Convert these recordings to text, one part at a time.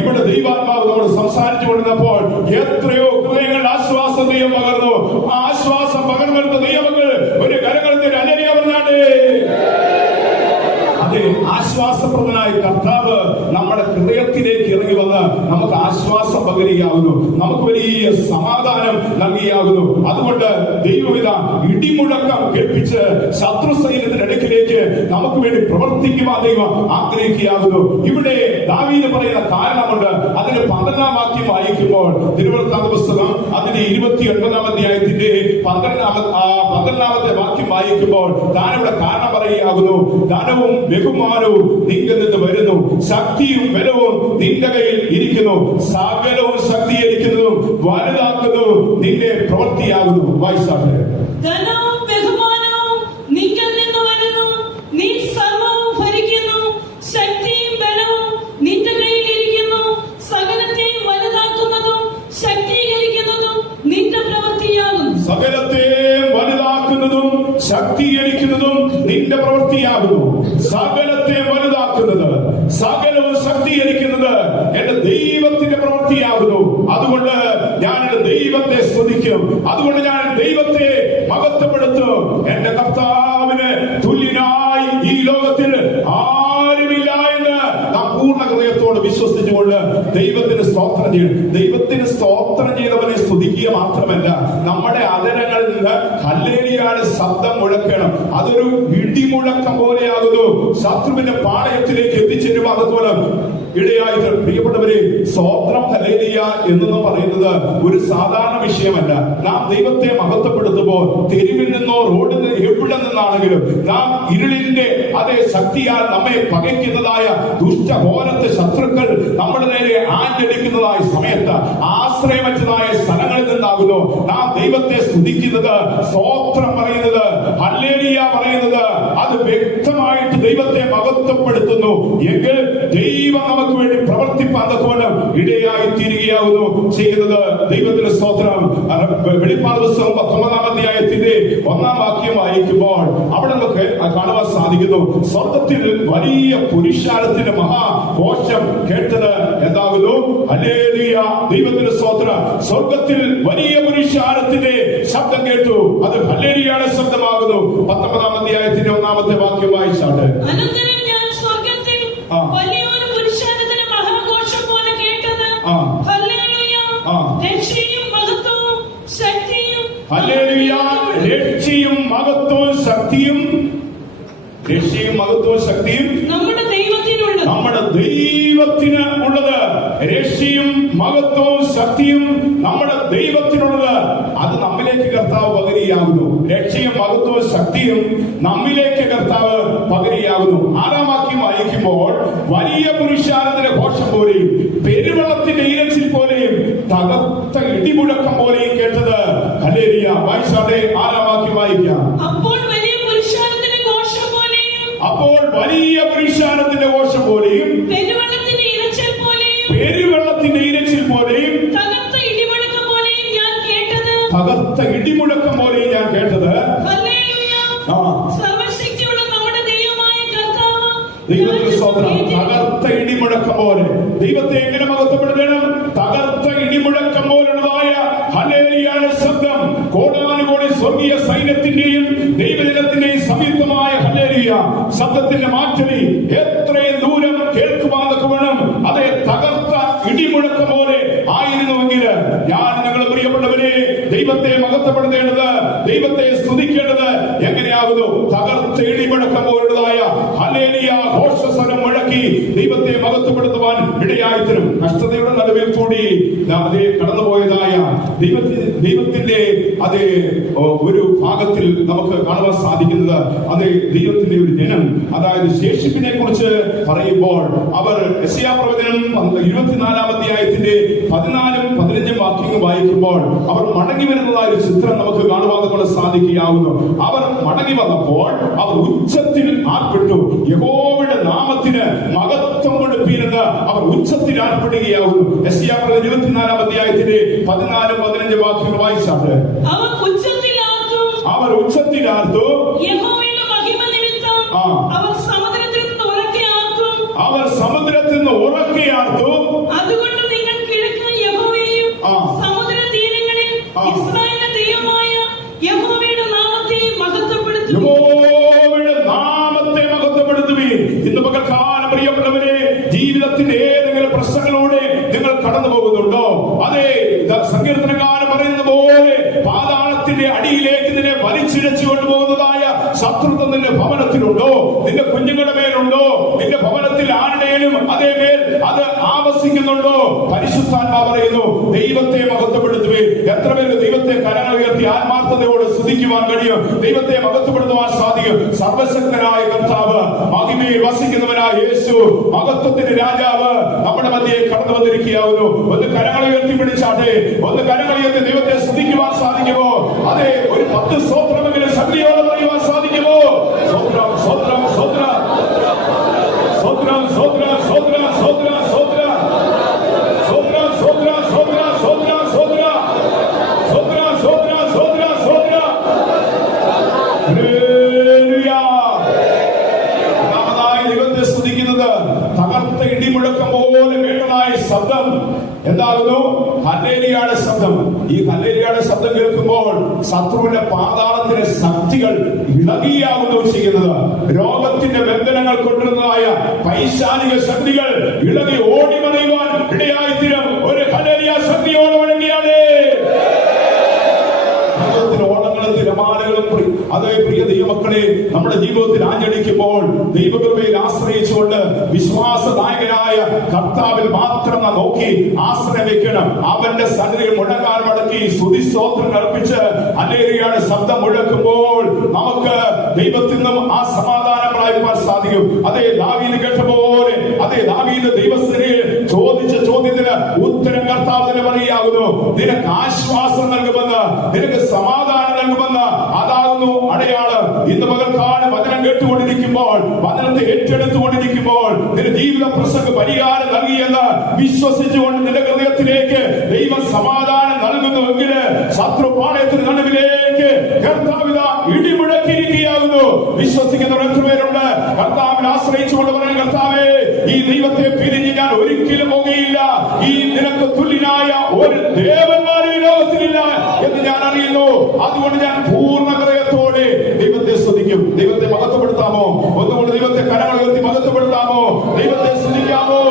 ഇവിടെ ദൈവാത്മാവ് നമ്മൾ സംസാരിച്ചു കൊണ്ടിരുന്നപ്പോൾ എത്രയോ ഹൃദയങ്ങൾ ആശ്വാസം ദൈവം പകർന്നു. ആശ്വാസം പകർന്നെടുത്ത ദൈവങ്ങൾ ഒരു കരകരത്തിൽ അനരിയ പറഞ്ഞാണ്ട് അതെ, ആശ്വാസപ്രദനായ കർത്താവ് നമ്മുടെ ഹൃദയത്തിലേക്ക് ഇറങ്ങി വന്ന് നമുക്ക് ആശ്വാസം പകരുകയാകുന്നു, നമുക്ക് വലിയ സമാധാനം നൽകുകയാകുന്നു. അതുകൊണ്ട് ദൈവവിധ ഇടിമുഴക്കം കേൾപ്പിച്ച് ശത്രു സൈന്യത്തിന്റെ അടുക്കിലേക്ക് നമുക്ക് വേണ്ടി പ്രവർത്തിക്കുവാൻ ദൈവം ആഗ്രഹിക്കുകയാകുന്നു. ഇവിടെ ദാവീദ് പറയുന്ന കാരണമുണ്ട്. അതിന്റെ 12-ാം വാക്യം വായിക്കുമ്പോൾ തിരുവൃത്താന്ത പുസ്തകം അതിന്റെ 29-ാം അധ്യായത്തിന്റെ 12-ാമത്തെ വാക്യം വായിക്കുമ്പോൾ താനിവിടെ കാരണം പറയുകയാകുന്നു. ധനവും ബഹുമാനവും നിന്റെ നിന്ന് വരുന്നു, ശക്തിയും ബലവും നിന്റെ കയ്യിൽ ഇരിക്കുന്നു, സകലവും ശക്തീകരിക്കുന്നതും വലുതാക്കുന്നതും നിന്റെ പ്രവൃത്തിയാകുന്നു. വായിച്ചാട്ടെ. ധനവും ബഹുമാനവും നിന്റെ നിന്ന് വരുന്നു, നീ സർവ്വവും ഭരിക്കുന്നു, ശക്തിയും ബലവും നിന്റെ കയ്യിൽ ഇരിക്കുന്നു, സകലത്തെയും വലുതാക്കുന്നതും ശക്തീകരിക്കുന്നതും നിന്റെ പ്രവൃത്തിയാകുന്നു. സകലത്തെയും വലുതാക്കുന്നതും ശക്തീകരിക്കുന്നതും നിന്റെ പ്രവൃത്തിയാകുന്നു. സകലത്തെ വലുതാക്കുന്നത്, സകലവും ശക്തീകരിക്കുന്നത് എന്റെ ദൈവത്തിന്റെ പ്രവൃത്തിയാകുന്നു. അതുകൊണ്ട് ഞാൻ എന്റെ ദൈവത്തെ സ്തുതിക്കും, അതുകൊണ്ട് ഞാൻ ദൈവത്തെ മഹത്വപ്പെടുത്തും. എന്റെ കർത്താവിന് തുല്യനായി ഈ ലോകത്തിൽ ആരുമില്ല എന്ന് നാം പൂർണ്ണ ഹൃദയത്തോട് വിശ്വസിച്ചുകൊണ്ട് ദൈവത്തിന് സ്തോത്രം ചെയ്യണം. ദൈവത്തിന് സ്തോത്രം ചെയ്തവനെ സ്തുതിക്കുക മാത്രമല്ല, നമ്മുടെ അതരങ്ങളിൽ നിന്ന് ഹല്ലേലൂയയുടെ ശബ്ദം മുഴക്കണം. അതൊരു ഇടിമുഴക്കം പോലെയാകുന്നു, ശത്രുവിന്റെ പാളയത്തിലേക്ക് എത്തിച്ചേരുവാൻ അതുപോലെ ഇടയായി. പ്രിയപ്പെട്ടവരെ, സ്തോത്രം ഹല്ലേലൂയ എന്ന് പറയുന്നത് ഒരു സാധാരണ വിഷയമല്ല. നാം ദൈവത്തെ മഹത്വപ്പെടുത്തുമ്പോൾ തെരുവിൽ നിന്നോ റോഡിൽ നിന്ന് എവിടെ നിന്നാണെങ്കിലും നാം ഇരുളിന്റെ അതേ ശക്തിയാൽ നമ്മെ പകയ്ക്കുന്നതായ ദുഷ്ടഘോരത്തെ ശത്രുക്കൾ നമ്മുടെ നേരെ ആഞ്ഞടിക്കുന്നതായ സമയത്ത് ആശ്രയമറ്റതായ സ്ഥലങ്ങളിൽ നിന്നാകുന്നു നാം ദൈവത്തെ സ്തുതിക്കുന്നത്, സ്തോത്രം പറയുന്നത്, ഹല്ലേലൂയ പറയുന്നത്. അത് വ്യക്തമായിട്ട് ദൈവത്തെ മഹത്വപ്പെടുത്തുന്നു എങ്കിൽ ദൈവം നമുക്ക് വേണ്ടി പ്രവർത്തിപ്പാൻ തക്കവണ്ണം ഇടയായി തീരുകയാകുന്നു ചെയ്യുന്നത്. ദൈവത്തിന്റെ സ്തോത്രം. വെളിപ്പാട് പുസ്തകം 19-ാം അധ്യായത്തിന്റെ 1-ാം വാക്യം വായിക്കുമ്പോൾ അവിടെ നമുക്ക് കാണുവാൻ സാധിക്കുന്നു. സ്വർഗത്തിൽ വലിയ പുരുഷാരത്തിന്റെ മഹാഘോഷം കേട്ടത് എന്താകുന്നു? ഹല്ലേലൂയ, ദൈവത്തിന്റെ സ്തോത്രം. സ്വർഗത്തിൽ വലിയ പുരുഷാരത്തിന്റെ ശബ്ദം കേട്ടു, അത് ഹല്ലേലൂയയുടെ ശബ്ദമാകുന്നു. 19-ാം അധ്യായത്തിന്റെ 1-ാമത്തെ വാക്യം വായിച്ചാട്ടെ. അനന്തരം ഞാൻ സ്വർഗത്തിൽ വലിയൊരു പുരുഷാരത്തിന്റെ മഹാഘോഷം പോലെ കേട്ടത് ഹല്ലേലൂയ, രക്ഷയും മഹത്വവും ശക്തിയും. ഹല്ലേലൂയ, രക്ഷയും മഹത്വവും ശക്തിയും. രക്ഷയും മഹത്വവും ശക്തിയും നമ്മുടെ ദൈവത്തിനുള്ളത്. നമ്മുടെ ദൈവത്തിന് ഉള്ളത്. രക്ഷയും മഹത്വവും ശക്തിയും നമ്മുടെ ദൈവത്തിനുള്ളത്. അത് നമ്മിലേക്ക് കർത്താവ് പകരുകയാകുന്നു. രക്ഷയും മഹത്വവും ശക്തിയും നമ്മിലേക്ക് കർത്താവ് പകരുകയാകുന്നു. 6-ാം വാക്യം വായിക്കുമ്പോൾ വലിയ പുരുഷാരത്തിന്റെ ഘോഷം പോലെയും പെരുവെള്ളത്തിന്റെ ഇരച്ചിൽ പോലെയും തകർത്ത ഇടിമുഴക്കം പോലെയും കേട്ടത്. ഹല്ലേലൂയ. വായിച്ചാട്ടെ. 6-ാം വാക്യം വായിക്കാം. അപ്പോൾ വലിയ പുരുഷാരത്തിന്റെ ഘോഷം പോലെയും പെരുവെള്ളത്തിന്റെ ഇരച്ചിൽ പോലെയും തകർത്ത ഇടിമുഴക്കം പോലെയും ഞാൻ കേട്ടത്. ഹല്ലേലൂയ. സർവശക്തിയുള്ള നമ്മുടെ ദൈവമായ കർത്താവ്. ദൈവത്തിന്റെ സ്തോത്രം. തകർത്ത ഇടിമുഴക്കം പോലെ ദൈവത്തെ എങ്ങനെ മഹത്വപ്പെടുത്തണം? തകർത്ത ഇടിമുഴക്കം പോലുള്ളതായ ഹല്ലേലൂയയുടെ ശബ്ദം കോടാനുകോടി സ്വർഗീയ സൈന്യത്തിന്റെയും ദൈവജനത്തിന്റെയും സംയുക്തമായ ഹല്ലേലൂയ ശബ്ദത്തിന്റെ മാറ്റമി എത്രയും ദൂരം കേൾക്കുവാനൊക്കെ വേണം. അതേ തകർത്ത ഇടിമുഴക്കം പോലെ ആയിരുന്നുവെങ്കിൽ ഞാൻ ഞങ്ങൾ പ്രിയപ്പെട്ടവരെ ദൈവത്തെ മഹത്വപ്പെടുത്തേണ്ടത്, ദൈവത്തെ സ്തുതിക്കേണ്ടത് എങ്ങനെയാകുന്നു? തകർത്ത ഇടിമുഴക്കം പോലുള്ളതായ ഹല്ലേലൂയ ഘോഷസ്വരം മുഴക്കി ദൈവത്തെ മഹത്വപ്പെടുത്തുവാൻ ഇടയായിത്തരും. കഷ്ടതയുടെ നടുവിൽ കൂടി അതേ കടന്നുപോയതായ ദൈവത്തിന്റെ അതേ ഒരു ഭാഗത്തിൽ നമുക്ക് കാണുവാൻ സാധിക്കുന്നത് അതേ ദൈവത്തിന്റെ ഒരു ജനം, അതായത് ശേഷിപ്പിനെ കുറിച്ച് പറയുമ്പോൾ അവർ യെശയ്യാ പ്രവചനം 24-ാം അധ്യായത്തിന്റെ 14-ഉം 15-ഉം വാക്യങ്ങൾ വായിക്കുമ്പോൾ അവർ മടങ്ങി വരുന്നതായ ഒരു ചിത്രം നമുക്ക് കാണുവാൻ കൊണ്ട് സാധിക്കുകയാവുന്നു. അവർ മടങ്ങി വന്നപ്പോൾ അവർ ഉച്ചത്തിൽ ആർപ്പെട്ടു, യഹോവയുടെ നാമത്തിന് മഹത്വം കൊടുപ്പീരെന്ന് അവർ ഉച്ചത്തിൽ ആർപ്പെടുകയാവുന്നു. യെശയ്യാ പ്രവചനം 24-ാം അധ്യായത്തിന്റെ 14-ഉം 15-ഉം വാക്യങ്ങൾ വായിച്ചാണ്. അവർ ഉച്ചത്തിലാർത്തു, യഹോവയുടെ മഹിമ നിമിത്തം അവർ സമുദ്രത്തിൽ നിന്ന് ഉറക്കെ ആർത്തു. പ്രശ്നങ്ങളിലൂടെ നിങ്ങൾ കടന്നു പോകുന്നുണ്ടോ? അതെ, സങ്കീർത്തനക്കാരൻ പറയുന്നത് പോലെ പാതാളത്തിന്റെ അടിയിലേക്ക് നിന്നെ വലിച്ചിഴച്ചു കൊണ്ടുപോകുന്നതായ ശത്രുത്വം നിന്റെ ഭവനത്തിലുണ്ടോ? നിന്റെ കുഞ്ഞുങ്ങളുടെ മേലുണ്ടോ? നിന്റെ ഭവനത്തിൽ ആരുടെയും അതേ മേൽ അത് ആവസിക്കുന്നുണ്ടോ? പരിശുദ്ധാത്മാവ് പറയുന്നു, ദൈവത്തെ മഹത്വപ്പെടുത്തുവേ. എത്ര പേര് ദൈവത്തെ കരങ്ങൾ ഉയർത്തി ആത്മാർത്ഥതയോട് സ്തുതിക്കുവാൻ കഴിയും? ദൈവത്തെ മഹത്വപ്പെടുത്തുവാൻ സാധിക്കും. സർവശക്തനായ കർത്താവ്, മഹിമയിൽ വസിക്കുന്നവനായ യേശു, മഹത്വത്തിന്റെ രാജാവ് നമ്മുടെ മധ്യേ കടന്നു വന്നിരിക്കുകയാവുന്നു. ഒന്ന് കരങ്ങൾ ഉയർത്തി പിടിച്ചാട്ടെ, ഒന്ന് കരങ്ങൾ ഉയർത്തി ദൈവത്തെ സ്തുതിക്കുവാൻ സാധിക്കുമോ? അതെ, ഒരു 10 സ്തോത്രമെങ്കിലും ശക്തിയോടെ പറയുവാൻ സാധിക്കുമോ? സ്തോത്രം, സ്തോത്രം, സ്തോത്രം, സ്തോത്രം, സ്തോത്രം, സ്തോത്രം, സ്തോത്രം, സ്തോത്രം, സ്തോത്രം, സ്തോത്രം, സ്തോത്രം, സ്തോത്രം, സ്തോത്രം, സ്തോത്രം, സ്തോത്രം, സ്തോത്രം, സ്തോത്രം. ഹല്ലേലൂയ. ഒന്നാമതായി ദൈവത്തെ സ്തുതിക്കുന്നത് തകർത്ത ഇടിമുഴക്കം പോലെ കേട്ടതായ ശബ്ദം എന്താകുന്നു? ഹല്ലേലൂയയുടെ ശബ്ദം. ഈ ഹല്ലേലൂയയുടെ ശബ്ദം കേൾക്കുമ്പോൾ ശത്രുവിന്റെ പാതാളത്തിന്റെ ശക്തികൾ ഇളകിയാകുന്നു ചെയ്യുന്നത്. രോഗത്തിന്റെ ബന്ധനങ്ങൾ കൊണ്ടുവരുന്നതായ പൈശാചിക ശക്തികൾ ഇളകി ഓടി മറിയുവാൻ ഇടയായിത്തീരും. ഒരു ഹല്ലേലൂയ ശക്തിയോടെ വഴങ്ങിയാലേ ഓളങ്ങളും തിരമാലകളും അതേ പ്രിയ ദൈവമക്കളെ നമ്മുടെ ജീവിതത്തിൽ ആഞ്ഞടിക്കുമ്പോൾ ദൈവകൃപയിൽ ആശ്രയിച്ചുകൊണ്ട് വിശ്വാസനായകനായ കർത്താവിൽ മാത്രം നാം നോക്കി ആശ്രയം വെക്കണം. അവന്റെ സന്നിധിയിൽ മുഴങ്ങാൻ മടക്കി സ്തുതിസ്തോത്രം അർപ്പിച്ച് ഹല്ലേലൂയയുടെ ശബ്ദം മുഴക്കുമ്പോൾ നമുക്ക് ദൈവത്തിൽ നിന്നും ആ സമാധാനം പ്രാപിക്കാൻ സാധിക്കും. അതേ ദാവീദ് കേട്ടപോലെ, അതേ ദാവീദ് ദൈവസന്നിധിയിൽ ചോദിച്ച ചോദ്യത്തിന് ഉത്തരം കർത്താവിന് പറയുകയാകുന്നു. നിനക്ക് ആശ്വാസം നൽകുമെന്ന്, നിനക്ക് സമാധാനം നൽകുമെന്ന്. അതാകുന്നു അടയാളം. ഇന്ന് പകൽക്കാലം വചനം കേട്ടുകൊണ്ടിരിക്കുമ്പോൾ, വചനത്തെ ഏറ്റെടുത്തുകൊണ്ടിരിക്കുമ്പോൾ നിന്റെ ജീവിത പ്രശ്നങ്ങൾക്ക് പരിഹാരം നൽകിയെന്ന് വിശ്വസിച്ചുകൊണ്ട് നിന്റെ ഹൃദയത്തിലേക്ക് ദൈവം സമാധാനം നൽകുന്നുവെങ്കിൽ ശത്രുപാളയത്തിന് നടുവിലേക്ക് കർത്താവിത ഇടിമുഴക്കിയിരിക്കുകയാകുന്നു. വിശ്വസിക്കുന്നവർ എത്ര പേരുണ്ട്? കർത്താവിനെ ആശ്രയിച്ചുകൊണ്ട് പറയാൻ, കർത്താവേ, ഈ ദൈവത്തെ പിരിഞ്ഞ് ഞാൻ ഒരിക്കലും പോകുകയില്ല. ഈ നിനക്ക് തുല്യനായ ഒരു ദേവന്മാരും ഈ ലോകത്തിലില്ല എന്ന് ഞാൻ അറിയുന്നു. അതുകൊണ്ട് ഞാൻ പൂർണ്ണ ഹൃദയത്തോടെ ദൈവത്തെ സ്തുതിക്കും. ദൈവത്തെ മഹത്വപ്പെടുത്താമോ? ഒന്നുകൊണ്ട് ദൈവത്തെ കരങ്ങൾ ഉയർത്തി മഹത്വപ്പെടുത്താമോ? ദൈവത്തെ സ്തുതിക്കാമോ?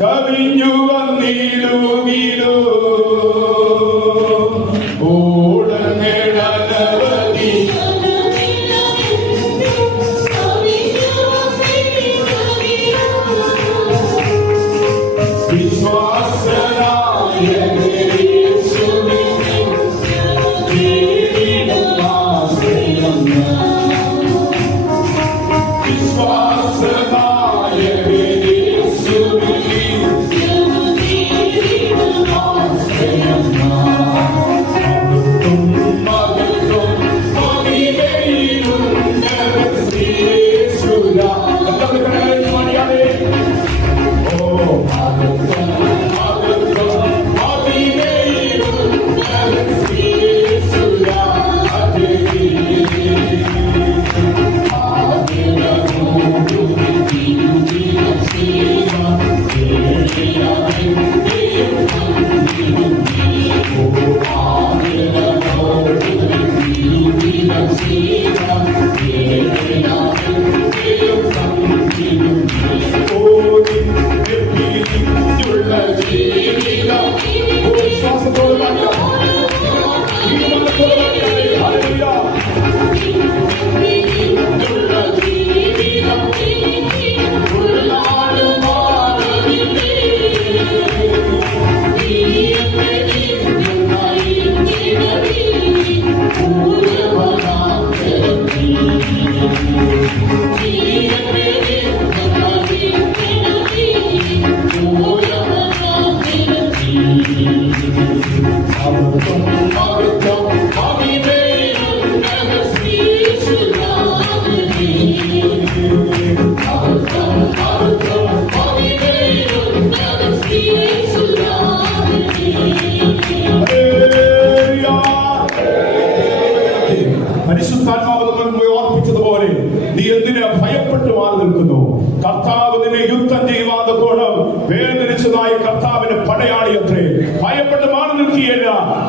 കവിഞ്ഞു വന്നിടുകിലോ ഓടങ്ങളനവധി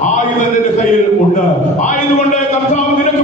ആയുധം നിന്റെ കയ്യിൽ ഉണ്ട്. ആയതുകൊണ്ട് കർത്താവ് നിനക്ക്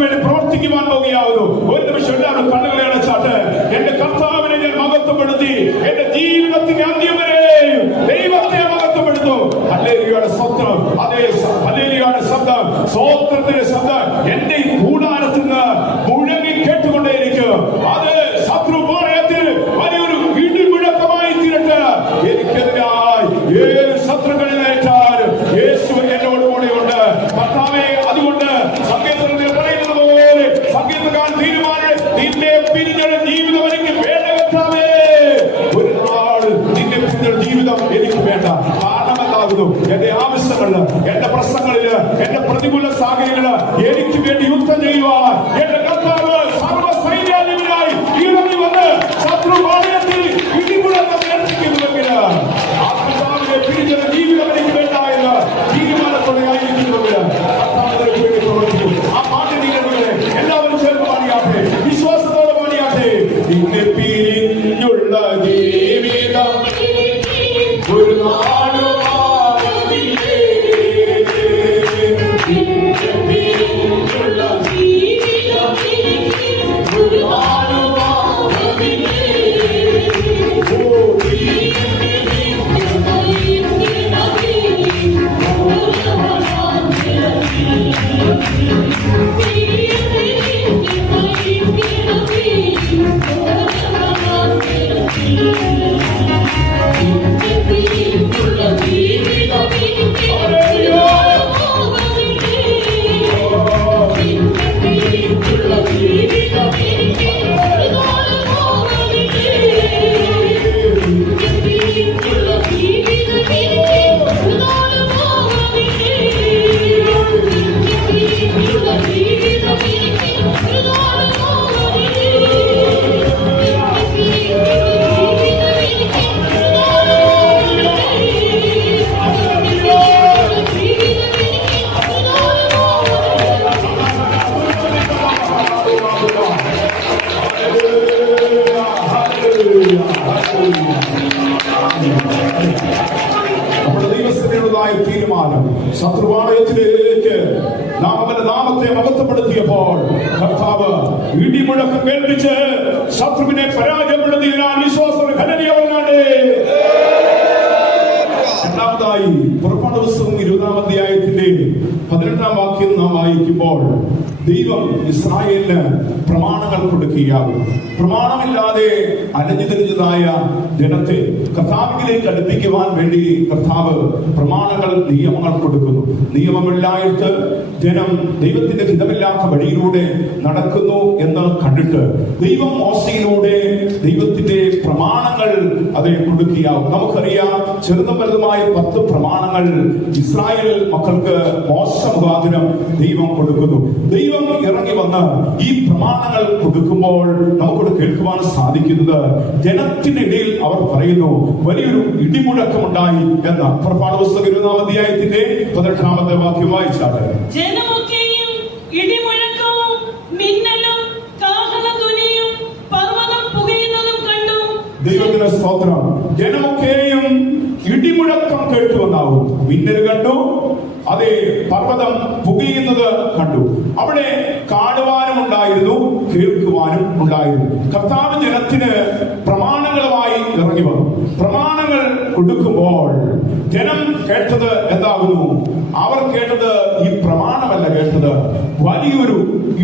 കർത്താവ് ഇടിമുഴക്കം കേൾപ്പിച്ച് ശത്രുവിനെ പരാജയപ്പെടുത്തിയ വിശ്വാസം ഘനനയോടെ. രണ്ടാമതായി പുറപ്പാട് പുസ്തകം 20-ാം അധ്യായത്തിന്റെ 18-ാം വാക്യം നാം വായിക്കുമ്പോൾ ദൈവം ഇസ്രായേലിന് പ്രമാണങ്ങൾ കൊടുക്കുകയാകും. പ്രമാണമില്ലാതെ അലഞ്ഞു തിരിഞ്ഞതായ ജനത്തെ കർത്താവിലേക്ക് അടുപ്പിക്കുവാൻ വേണ്ടി കർത്താവ് പ്രമാണങ്ങൾ, നിയമങ്ങൾ കൊടുക്കുന്നു. നിയമമില്ലായിട്ട് ജനം ദൈവത്തിന്റെ ഹിതമില്ലാത്ത വഴിയിലൂടെ നടക്കുന്നു എന്ന് കണ്ടിട്ട് ദൈവം മോശയിലൂടെ ദൈവത്തിന്റെ പ്രമാണങ്ങൾ അത് കൊടുക്കുകയാവും. നമുക്കറിയാം, ചെറുതും വലുതുമായ 10 പ്രമാണങ്ങൾ ഇസ്രായേൽ മക്കൾക്ക് മോശ മുഖാന്തരം ദൈവം കൊടുക്കുന്നു. ദൈവം ഇറങ്ങി വന്ന് ഈ പ്രമാണങ്ങൾ കൊടുക്കുമ്പോൾ നമുക്കോട് കേൾക്കുവാൻ സാധിക്കുന്നത്, ജനത്തിനിടയിൽ അവർ പറയുന്നു വലിയൊരു ഇടിമുഴക്കമുണ്ടായി എന്ന്. പുറപ്പാട് പുസ്തകം 20-ാം അധ്യായത്തിന്റെ 18-ാമത്തെ വാക്യം വായിച്ചാണ്. ജനമൊക്കെയും ഇടിമുഴക്കവും മിന്നലും കാഹളധ്വനിയും പർവ്വതം പുകയുന്നതും കണ്ടു. ദൈവത്തിന്റെ സ്തോത്രം. ജനമൊക്കെയും ഇടിമുഴക്കം കേട്ടുവെന്നാവും. മിന്നൽ കണ്ടു, അതെ, പർവ്വതം പുകയുന്നത് കണ്ടു. അവിടെ കാണുവാനും ഉണ്ടായിരുന്നു, കേൾക്കുവാനും ഉണ്ടായിരുന്നു. കർത്താവ് ജനത്തിന് പ്രമാണങ്ങളുമായി ഇറങ്ങി വന്നു. പ്രമാണങ്ങൾ കൊടുക്കുമ്പോൾ ജനം കേട്ടത് എന്താകുന്നു? അവർ കേട്ടത് ഈ പ്രമാണമല്ല കേട്ടത്, വലിയൊരു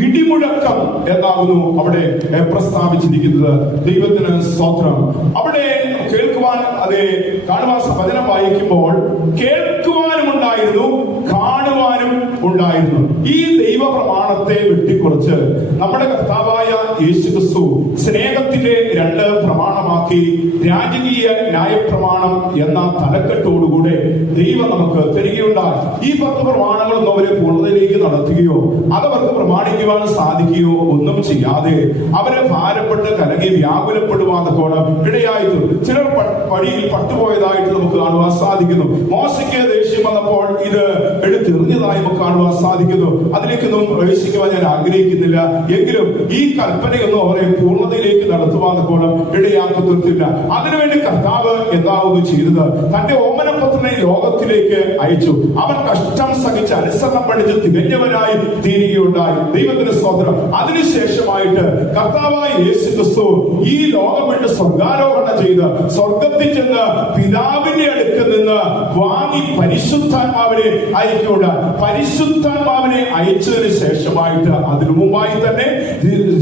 ഇടിമുഴക്കം എന്താകുന്നു അവിടെ പ്രസ്താവിച്ചിരിക്കുന്നത്. ദൈവത്തിന് സ്തോത്രം. അവിടെ കേൾക്കുവാൻ, അതെ, കാണുവാൻ വചനം വായിക്കുമ്പോൾ കേൾക്കുവാനും ഉണ്ടായിരുന്നു, കാണുവാനും ഉണ്ടായിരുന്നു. ഈ ദൈവ പ്രമാണത്തെ വെട്ടിക്കുറച്ച് നമ്മുടെ കർത്താവായ യേശുക്രിസ്തു സ്നേഹത്തിന്റെ 2 പ്രമാണമാക്കി രാജകീയ ന്യായപ്രമാണം എന്ന തലക്കെട്ടോടുകൂടെ ദൈവം നമുക്ക് തരികയുണ്ടായി. ഈ 10 പ്രമാണങ്ങളൊന്നും അവരെ പൂർണ്ണതയിലേക്ക് നടത്തുകയോ അതവർക്ക് പ്രമാണിക്കുവാൻ സാധിക്കുകയോ ഒന്നും ചെയ്യാതെ അവരെ ഭാരപ്പെട്ട് കലങ്ങി വ്യാകുലപ്പെടുവാതെ കോണം ഇടയായിട്ട് ചിലർ വഴിയിൽ പട്ടുപോയതായിട്ട് നമുക്ക് കാണുവാൻ സാധിക്കുന്നു. മോശയ്ക്ക് ദേഷ്യം വന്നപ്പോൾ ഇത് എടുത്തെറിഞ്ഞതായി നമുക്ക് കാണുവാൻ സാധിക്കുന്നു. അതിലേക്കൊന്നും പ്രവേശിക്കുവാൻ ഞാൻ ആഗ്രഹിക്കുന്നില്ല. എങ്കിലും ഈ കൽപ്പനയൊന്നും അവരെ പൂർണ്ണതയിലേക്ക് നടത്തുവാൻ കോണം ഇടയാക്കി തീർത്തില്ല. അതിനുവേണ്ടി കർത്താവ് എന്താവുന്നു ചെയ്തത്? തന്റെ ഓമനപുത്രനെ ലോകത്തിലേക്ക് അയച്ചു. അവൻ കഷ്ടം സഹിച്ച് അനുസരണം പഠിച്ച് തികഞ്ഞവനായി തീരുകയുണ്ടായി. ദൈവത്തിന്റെ സ്തോത്രം. അതിനുശേഷമായിട്ട് കർത്താവായ യേശുക്രിസ്തു ഈ ലോകം വിട്ട് സ്വർഗാരോഹണം ചെയ്ത് സ്വർഗത്തിൽ ചെന്ന് പിതാവിന്റെ അടുക്കൽ നിന്ന് വാങ്ങി പരിശുദ്ധാത്മാവിനെ അയക്കുകയുണ്ടായി. പരിശുദ്ധാത്മാവിനെ അയച്ചതിന് ശേഷമായിട്ട് അതിനു മുമ്പായി തന്നെ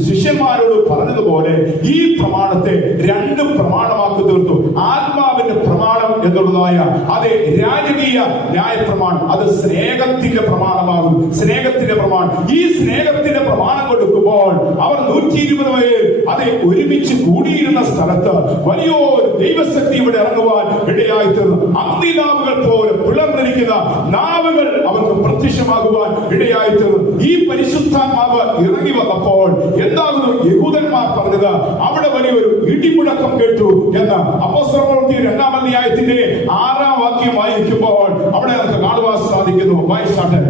ശിഷ്യന്മാരോട് പറഞ്ഞതുപോലെ ഈ പ്രമാണത്തെ 2 പ്രമാണമാക്കി തീർത്തു. ആത്മാവിന്റെ പ്രമാണം എന്നുള്ളതായ അതെ രാജകീയ ന്യായപ്രമാണം, അത് സ്നേഹത്തിന്റെ പ്രമാണമാകും. സ്നേഹത്തിന്റെ പ്രമാണം. ഈ സ്നേഹത്തിന്റെ പ്രമാണം കൊടുക്കുമ്പോൾ അവർ 120 പേർ അതെ ഒരുമിച്ച് കൂടിയിരുന്ന സ്ഥലത്ത് വലിയൊരു ദൈവശക്തി ഇവിടെ ഇറങ്ങുവാൻ ഇടയായി തീർന്നു. അഗ്നിനാവുകൾ പോലെ പിളർന്നിരിക്കുന്ന നാവുകൾ അവർക്ക് പ്രത്യക്ഷമാകുവാൻ ഇടയായി തീർന്നു. ഈ പരിശുദ്ധാത്മാവ് ഇറങ്ങി വന്നപ്പോൾ എന്താകുന്നു യഹൂദന്മാർ പറഞ്ഞത്? അവിടെ വലിയൊരു ഇടിമുഴക്കം കേട്ടു എന്ന്. അപ്പോസ്തലപ്രവൃത്തി 2-ാം അധ്യായത്തിന്റെ 6-ാം വാക്യം വായിക്കുമ്പോൾ അവിടെ നമുക്ക് കാണുവാൻ സാധിക്കുന്നു. വായിച്ചാട്ടെ.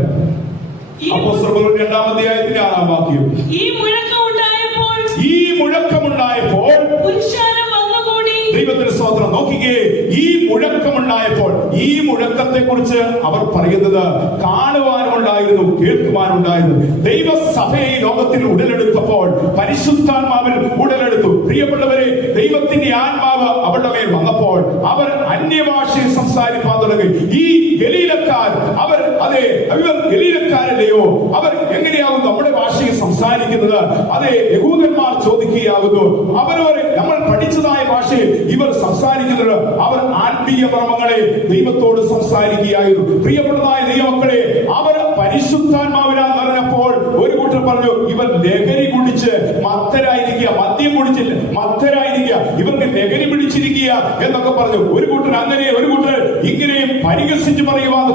അപ്പോസ്തലപ്രവൃത്തി 2-ാം അധ്യായത്തിന്റെ 6-ാം വാക്യം. ഈ മുഴക്കമുണ്ടായപ്പോൾ പുരുഷാരം വന്നുകൂടി. ദൈവത്തിന്റെ സ്തോത്രം. നോക്കിക്കേ, ഈ മുഴക്കമുണ്ടായപ്പോൾ ഈ മുഴക്കത്തെ കുറിച്ച് അവർ പറയുന്നത് കാണുവാനുണ്ടായിരുന്നു, കേൾക്കുവാനുണ്ടായിരുന്നു. ദൈവസഭയെ ലോകത്തിൽ ഉടലെടുത്തപ്പോൾ പരിശുദ്ധാത്മാവിൽ ഉടലെടുത്തു. പ്രിയപ്പെട്ടവരെ, ദൈവത്തിന്റെ ആത്മാവ് അവരുടെ മേൽ വന്നപ്പോൾ അവർ അന്യഭാഷയിൽ സംസാരിക്കാൻ തുടങ്ങി. ഈ ഗലീലക്കാർ അവർ ഗലീലക്കാരല്ലയോ? അവർ എങ്ങനെയാവും നമ്മുടെ ഭാഷയിൽ സംസാരിക്കുന്നത്? അതെ, യഹൂദന്മാർ ചോദിക്കുകയാകുന്നു. അവരോട് നമ്മൾ പഠിച്ചതായ ഭാഷയിൽ ഇവർ സംസാരിക്കുന്നത്. അവർ ആത്മീയ മർമ്മങ്ങളെ ദൈവത്തോട് സംസാരിക്കുകയായിരുന്നു. പ്രിയപ്പെട്ടതായ ദൈവമക്കളെ, അവർ പരിശുദ്ധാത്മാവിനാൽ നിറഞ്ഞപ്പോൾ ഒരു കൂട്ടർ പറഞ്ഞു, ഇവർ ലഹരി കുടിച്ച് മത്തരായിരിക്കുക, മദ്യം കുടിച്ചില്ല മത്തരായിരിക്കുക, ഇവർക്ക് ലഹരി പിടിച്ചിരിക്കുക എന്നൊക്കെ പറഞ്ഞു. ഒരു കൂട്ടർ അങ്ങനെ, ഒരു കൂട്ടർ ഇങ്ങനെയും പരിഹസിച്ച് പറയുവാൻ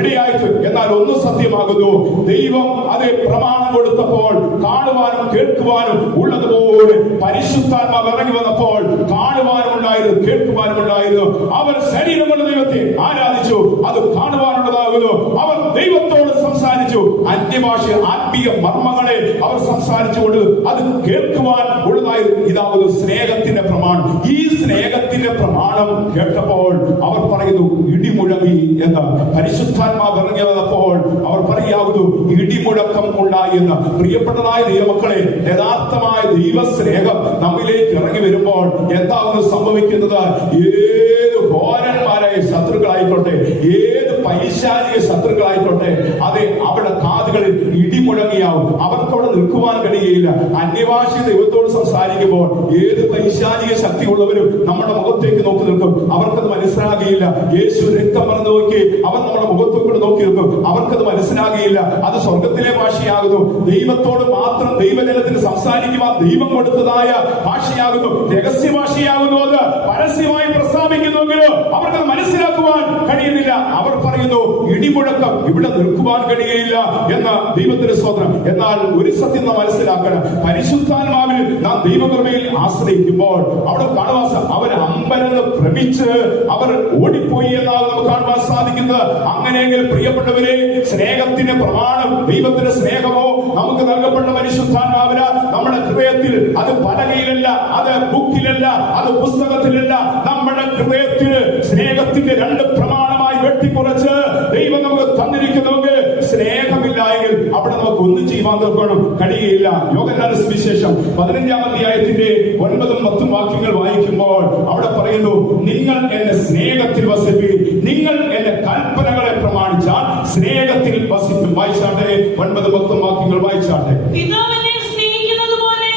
ഇടയായിട്ട്. എന്നാൽ ഒന്ന് സത്യമാകുന്നു, ദൈവം അതേ പ്രമാണം കൊടുത്തപ്പോൾ കാണുവാനും കേൾക്കുവാനും ഉള്ളതുപോലെ പരിശുദ്ധാത്മാവ് ഇറങ്ങി വന്നപ്പോൾ കാണുവാനും ഉണ്ടായിരുന്നു, കേൾക്കുവാനും ഉണ്ടായിരുന്നു. അവർ ശരീരമുള്ള ദൈവത്തെ ആരാധിച്ചു, അത് കാണുവാനുള്ളതാകുന്നു. അവർ ദൈവത്തോട് സംസാരിച്ചു. അന്യഭാഷ ആത്മീയ മർമ്മങ്ങളെ അവർ സംസാരിച്ചുകൊണ്ട് അത് കേൾക്കുവാൻ ഉള്ളതായിരുന്നു. ഇതാകുന്നു സ്നേഹത്തിന്റെ പ്രമാണം. ഈ സ്നേഹത്തിന്റെ പ്രമാണം കേട്ടപ്പോൾ അവർ പറയുന്നു, ഇടിമുഴങ്ങി എന്ന്. പരിശുദ്ധാത്മാവ് ഇറങ്ങി വന്നപ്പോൾ അവർ പറയാകുന്നു ഇടിമുഴക്കം ഉണ്ടായി എന്ന്. പ്രിയപ്പെട്ടതായ ദൈവമക്കളെ, യഥാർത്ഥമായ ദൈവസ്നേഹം നമ്മിലേക്ക് ഇറങ്ങി വരുമ്പോൾ എന്താകുന്നു സംഭവിക്കുന്നത്? ഏത് ഘോരന്മാരായ ശത്രുക്കളായിക്കോട്ടെ, ഏത് പൈശാചിക ശത്രുക്കളായിക്കോട്ടെ, അതെ, അവിടെ കാതുകളിൽ ഇടിമുഴങ്ങിയാവും. അവർക്കവിടെ നിൽക്കുവാൻ കഴിയുകയില്ല. അന്യഭാഷ ദൈവത്തോട് സംസാരിക്കുമ്പോൾ ഏത് പൈശാചിക ശക്തിയുള്ളവരും നമ്മുടെ മുഖത്തേക്ക് നോക്കി നിൽക്കും. അവർക്കത് മനസ്സിലാകുകയില്ല. യേശു രക്തം പറഞ്ഞു നോക്കി അവൻ നമ്മുടെ മുഖത്തേക്ക് നോക്കി നിൽക്കും. അവർക്കത് മനസ്സിലാകുകയില്ല. അത് സ്വർഗത്തിലെ ഭാഷയാകുന്നു. ദൈവത്തോട് മാത്രം ദൈവജനത്തിന് സംസാരിക്കുവാൻ ദൈവം കൊടുത്തതായ ഭാഷയാകുന്നു, രഹസ്യ ഭാഷയാകുന്നു. അത് പരസ്യമായി പ്രസ്താവിക്കുന്നുവെങ്കിലോ അവർക്കത് മനസ്സിലാക്കുവാൻ കഴിയുന്നില്ല. അവർ പറയുന്നു ഇടിമുഴക്കം ഇവിടെ നിൽക്കുവാൻ കഴിയുകയില്ല എന്ന്. ദൈവത്തിന് സ്തോത്രം. എന്നാൽ ഒരു സത്യം നാം മനസ്സിലാക്കണം. പരിശുദ്ധാത്മാവിൽ നാം ദൈവകൃപയിൽ ആശ്രയിക്കുമ്പോൾ അവിടെ കാണുവാൻ അവർ അമ്പരന്ന് ഭ്രമിച്ച് അവർ ഓടിപ്പോയി എന്നാണ് നമുക്ക് കാണുവാൻ സാധിക്കുന്നത്. അങ്ങനെയെങ്കിൽ പ്രിയപ്പെട്ടവരെ, സ്നേഹത്തിന്റെ പ്രമാണം, ദൈവത്തിന്റെ സ്നേഹമോ നമുക്ക് നൽകപ്പെട്ട പരിശുദ്ധാത്മാവിന നമ്മുടെ ഹൃദയത്തിൽ, അത് പലകയിലല്ല, അത് ബുക്കിലല്ല, അത് പുസ്തകത്തിലല്ല, നമ്മുടെ ഹൃദയത്തിൽ സ്നേഹത്തിന്റെ രണ്ട് പ്രമാണമായി വെട്ടിക്കുറച്ച് ദൈവം നമുക്ക് തന്നിരിക്കുന്നുവെങ്കിൽ സ്നേഹമില്ല എങ്കിൽ അവിടെ നമുക്ക് ഒന്നും ചെയ്യുവാൻ തീർക്കണം കഴിയുകയില്ല. യോഹന്നാന്റെ സുവിശേഷം 15-ാം അധ്യായത്തിന്റെ 9-ഉം 10-ഉം വാക്യങ്ങൾ വായിക്കുമ്പോൾ അവിടെ പറയുന്നു, നിങ്ങൾ എന്റെ സ്നേഹത്തിൽ വസിപ്പീൻ, നിങ്ങൾ എന്റെ കൽപ്പനകളെ പ്രമാണിച്ചാൽ സ്നേഹത്തിൽ വസിക്കും. വായിച്ചാട്ടെ, 9-ഉം 10-ഉം വാക്യങ്ങൾ വായിച്ചാട്ടെ. പിതാവിനെ സ്നേഹിക്കുന്നത് പോലെ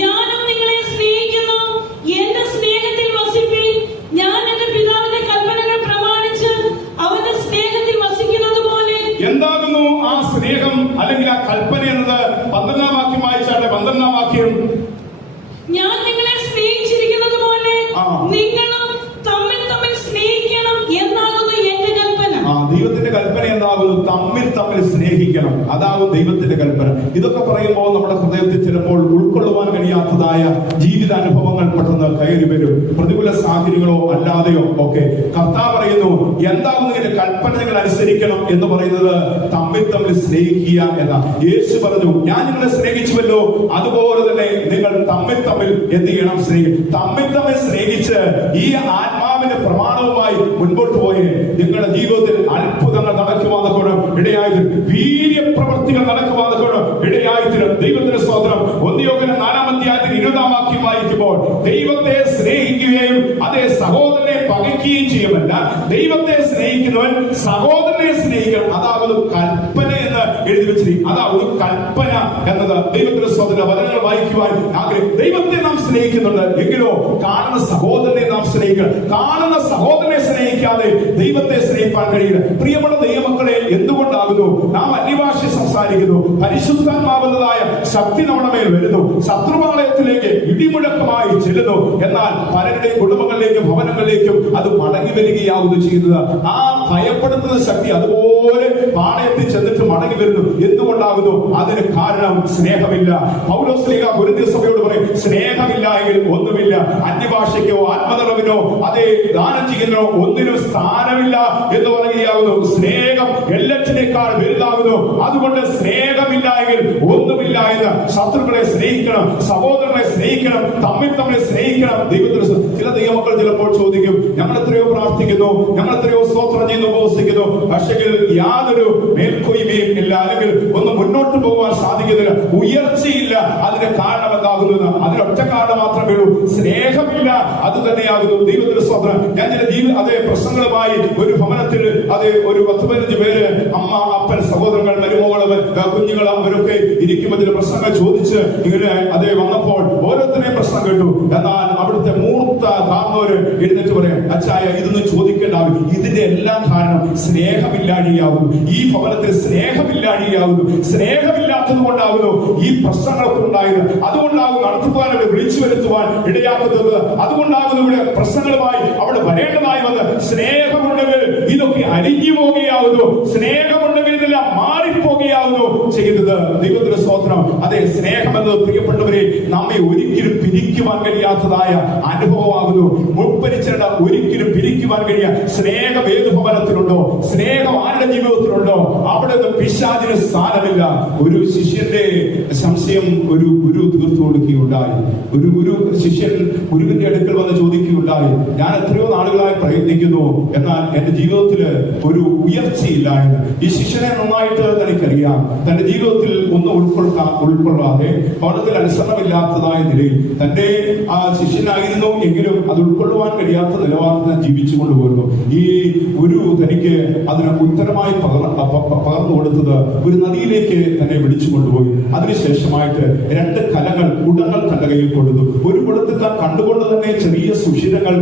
ഞാനും നിങ്ങളെ സ്നേഹിക്കുന്നു. എന്റെ സ്നേഹത്തിൽ വസിപ്പീൻ. ഞാൻ എന്റെ പിതാവിന്റെ കൽപ്പനകൾ പ്രമാണിച്ച് അവന്റെ സ്നേഹത്തിൽ വസിക്കുന്നത് പോലെ. എന്താകുന്നു ആ സ്നേഹം അല്ലെങ്കിൽ ആ കൽപ്പന എന്നത്? 12-ാം വാക്യം വായിച്ചാട്ടെ. 12-ാം വാക്യം, ഞാൻ നിങ്ങളെ സ്നേഹിച്ചിരിക്കുന്നത് പോലെ നിങ്ങളും തമ്മിൽ തമ്മിൽ സ്നേഹിക്കണം എന്നാകുന്നു എന്റെ കൽപ്പന. ദൈവത്തിന്റെ കൽപ്പന എന്താകുന്നു? തമ്മിൽ തമ്മിൽ സ്നേഹിക്കണം. അതാകും ദൈവത്തിന്റെ കൽപ്പന. ഇതൊക്കെ പറയുമ്പോൾ നമ്മുടെ ഹൃദയത്തിൽ ചിലപ്പോൾ ഉൾക്കൊള്ളുവാൻ കഴിയാത്തതായ ജീവിതാനുഭവങ്ങൾ പെട്ടെന്ന് കയറി വരും. പ്രതികൂല സാഹചര്യങ്ങളോ അല്ലാതെയോ ഒക്കെ. കർത്താവ് പറയുന്നു, എന്താകുന്നു ഇതിന്റെ കൽപ്പന നിങ്ങൾ അനുസരിക്കണം എന്ന് പറയുന്നത്? തമ്മിൽ തമ്മിൽ സ്നേഹിക്കുക എന്ന. യേശു പറഞ്ഞു, ഞാൻ നിങ്ങളെ സ്നേഹിച്ചുവല്ലോ, അതുപോലെ തന്നെ നിങ്ങൾ തമ്മിൽ തമ്മിൽ എന്ത് ചെയ്യണം? സ്നേഹിക്കും. തമ്മിൽ തമ്മിൽ സ്നേഹിച്ച് ഈ ആത്മാവിന്റെ പ്രമാണവുമായി മുൻപോട്ട് പോയി നിങ്ങളുടെ ജീവിതത്തിൽ അത്ഭുതങ്ങൾ നടക്കുവാനും ഇടയായതിനും വീര്യപ്രവർത്തികൾ നടക്കുവാനും ഇടയായതിനും ദൈവത്തിന്റെ സ്തോത്രം. 1 യോഹന്നാൻ 4-ാം അധ്യായത്തിൽ 20-ാം വാക്യം വായിക്കുമ്പോൾ ദൈവത്തെ സ്നേഹിക്കുകയും അതേ സഹോദരനെ പകയ്ക്കുകയും ചെയ്യുമല്ല, ദൈവത്തെ സ്നേഹിക്കുന്നവൻ സഹോദരനെ സ്നേഹിക്കണം. അതാവുന്നു കൽപ്പന എന്ന് എഴുതി വെച്ചിരിക്കും. അതാവുന്നു കൽപ്പന എന്നത്. ദൈവത്തിന്റെ സ്തോത്രം. വചനങ്ങൾ വായിക്കുവാൻ ആഗ്രഹം. ദൈവത്തെ നാം സ്നേഹിക്കുന്നുണ്ട് എങ്കിലോ കാണുന്ന സഹോദരനെ നാം സ്നേഹിക്കണം. കാണുന്ന സഹോദരനെ സ്നേഹിക്കാതെ ദൈവത്തെ സ്നേഹിക്കാൻ കഴിയില്ല. പ്രിയപ്പെട്ട ദൈവമക്കളെ, എന്തുകൊണ്ടാകുന്നു നാം അന്യഭാഷ സംസാരിക്കുന്നു? പരിശുദ്ധാത്മാവെന്നതായ ശക്തി നമ്മുടെ മേൽ വരുന്നു. ശത്രുപാളയത്തിലേക്ക് ഇടിമുഴക്കമായി ചെല്ലുന്നു. എന്നാൽ പലരുടെയും കുടുംബങ്ങളിലേക്കും ഭവനങ്ങളിലേക്കും അത് മടങ്ങി വരികയാവുന്നു ചെയ്യുന്നത്. ആ ഭയപ്പെടുത്തുന്ന ശക്തി അതുപോലെ പാളയത്തിൽ ചെന്നിട്ട് മടങ്ങി വരുന്നു. എന്തുകൊണ്ടാകുന്നു? അതിന് കാരണം സ്നേഹമില്ല. പൗലോസ് ശ്ലീഹ കൊരിന്ത്യർ സഭയോട് പറയും, സ്നേഹമില്ല എങ്കിൽ ഒന്നുമില്ല. അന്യഭാഷയ്ക്കോ ആത്മനിറവിനോ അതേ ദാനം ചെയ്യുന്നതിനോ ഒന്നിനും സ്ഥാനമില്ല എന്ന് പറയുകയാകുന്നു. സ്നേഹം എല്ലാറ്റിനേക്കാൾ വലുതാകുന്നു. അതുകൊണ്ട് സ്നേഹമില്ല എങ്കിൽ ഒന്നുമില്ല എന്ന്. ശത്രുക്കളെ സ്നേഹിക്കണം, സഹോദരനെ സ്നേഹിക്കണം, തമ്മിൽ തമ്മിൽ സ്നേഹിക്കണം. ദൈവത്തിന് ചില ദൈവമക്കൾ ചിലപ്പോൾ ചോദിക്കും, ഞങ്ങൾ എത്രയോ പ്രാർത്ഥിക്കുന്നു, ഞങ്ങൾ എത്രയോ സ്തോത്രം ചെയ്യുന്നു, ഉപവസിക്കുന്നു, പക്ഷേ യാതൊരു മേൽക്കൊയ്മയും ഇല്ല, അല്ലെങ്കിൽ ഒന്ന് മുന്നോട്ട് പോകാൻ സാധിക്കുന്നില്ല, ഉയർച്ചയില്ല. അതിന് കാരണം എന്താകുന്നത്? അതിനൊറ്റ കാരണം മാത്രമേ ഉള്ളൂ, സ്നേഹമില്ല. അത് തന്നെയാകുന്നു. ദൈവത്തിന്റെ സ്തോത്രം. ഞാൻ ചില അതേ പ്രശ്നങ്ങളുമായി ഒരു ഭവനത്തിൽ അതേ ഒരു 10-15 പേര്, അമ്മ, അപ്പൻ, സഹോദരങ്ങൾ, മരുമകൾ, കുഞ്ഞുങ്ങൾ, അവരൊക്കെ ഇരിക്കുമ്പോൾ ചില പ്രശ്നങ്ങൾ ചോദിച്ച് ഇങ്ങനെ അതേ വന്നപ്പോൾ ഓരോരുത്തരെയും പ്രശ്നം കേട്ടു. എന്നാൽ അവിടുത്തെ മൂർത്ത കാരണവര് എഴുന്നേറ്റ് പറയാം, അച്ചായ ഇതൊന്നും ചോദിക്കേണ്ട, ഇതിന്റെ എല്ലാം കാരണം സ്നേഹമില്ലാഴിയാവുന്നു. ഈ ഭവനത്തിൽ സ്നേഹമില്ലാഴിയാവുന്നു. സ്നേഹമില്ലാത്തത് കൊണ്ടാകുന്നു ഈ പ്രശ്നങ്ങളൊക്കെ ഉണ്ടായത്. അതുകൊണ്ടാകും നടത്തുവാൻ അവിടെ വിളിച്ചു വരുത്തുവാൻ ഇടയാക്കുന്നത്. അതുകൊണ്ടാകുന്നു ഇവിടെ പ്രശ്നങ്ങളുമായി അവിടെ വരേണ്ടതായി വന്ന്. സ്നേഹമുണ്ടെങ്കിൽ ഇതൊക്കെ അരിഞ്ഞു പോകുകയാവുന്നു. സ്നേഹമുണ്ടെങ്കിൽ ഇതെല്ലാം മാറിപ്പോകുകയാവുന്നു ചെയ്യുന്നത്. ദൈവത്തിന്റെ സ്തോത്രം. അതെ, സ്നേഹം എന്നത് പ്രിയപ്പെട്ടവരെ നമ്മെ ഒരിക്കലും പിരിക്കുവാൻ കഴിയാത്തതായ അനുഭവമാകുന്നു. മുൾപ്പരിച്ചിട ഒരിക്കലും പിരിക്കുവാൻ കഴിയാ. സ്നേഹം ഏത് ഭവനത്തിലുണ്ടോ, സ്നേഹം ആരുടെ ജീവിതത്തിലുണ്ടോ, അവിടെ നിന്ന് പിശാചിന് സ്ഥാനമില്ല. ഒരു ശിഷ്യന്റെ സംശയം ഒരു ഗുരു തീർത്തു കൊടുക്കുകയുണ്ടായി. ഒരു ശിഷ്യൻ ഗുരുവിന്റെ അടുക്കൽ വന്ന് ചോദിക്കുകയുണ്ടായി, ഞാൻ എത്രയോ നാളുകളായി പ്രയത്നിക്കുന്നു, എന്നാൽ എന്റെ ജീവിതത്തിൽ ഒരു ഉയർച്ചയില്ല എന്ന്. ഈ ശിഷ്യനെ നന്നായിട്ട് തനിക്കറിയാം. തന്റെ ജീവിതത്തിൽ ഒന്നും ഉൾക്കൊള്ളാതെ ഭവനത്തിൽ അനുസരണമില്ലാത്തതായ നിലയിൽ തന്റെ ആ ശിഷ്യനായിരുന്നു എങ്കിലും അത് ഉൾക്കൊള്ളുവാൻ കഴിയാത്ത നിലവാരത്തിൽ ജീവിച്ചു കൊണ്ടുപോയിരുന്നു. ഈ ഒരു തനിക്ക് അതിന് ഉത്തരമായി പകർന്നു കൊടുത്തത് ഒരു നദിയിലേക്ക് തന്നെ വിളിച്ചു കൊണ്ടുപോയി. അതിനുശേഷമായിട്ട് 2 കുടങ്ങൾ തന്റെ കയ്യിൽ കൊടുത്തു. ഒരു കുടത്തിൽ താൻ കണ്ടുകൊണ്ട് തന്നെ ചെറിയ സുഷിരങ്ങൾ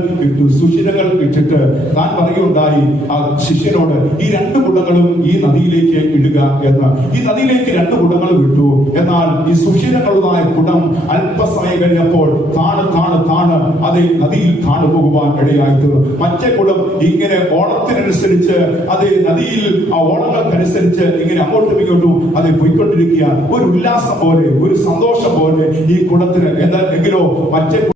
ഇട്ടിട്ട് താൻ പറയുകയുണ്ടായി ആ ശിഷ്യനോട്, ഈ 2 കുടങ്ങളും ഈ നദിയിലേക്ക് ഇടുക എന്ന്. ഈ നദിയിലേക്ക് 2 കുടങ്ങളും ഇട്ടു. എന്നാൽ ഈ സുഷിരങ്ങളുടേതായ കുടം അല്പസമയം കഴിഞ്ഞപ്പോൾ താണ് അത് നദിയിൽ താണു പോകുവാൻ ഇടയായിത്തീർന്നു. മറ്റേ കുടം ഇങ്ങനെ ഓളത്തിനനുസരിച്ച് അത് നദിയിൽ ആ ഓളങ്ങൾക്കനുസരിച്ച് ഇങ്ങനെ അങ്ങോട്ടും ഇങ്ങോട്ടും അത് പോയിക്കൊണ്ടിരിക്കുക. ഒരു ഉല്ലാസം പോലെ, ഒരു സന്തോഷം പോലെ ഈ കുടത്തിന്. എന്തെങ്കിലോ മറ്റേ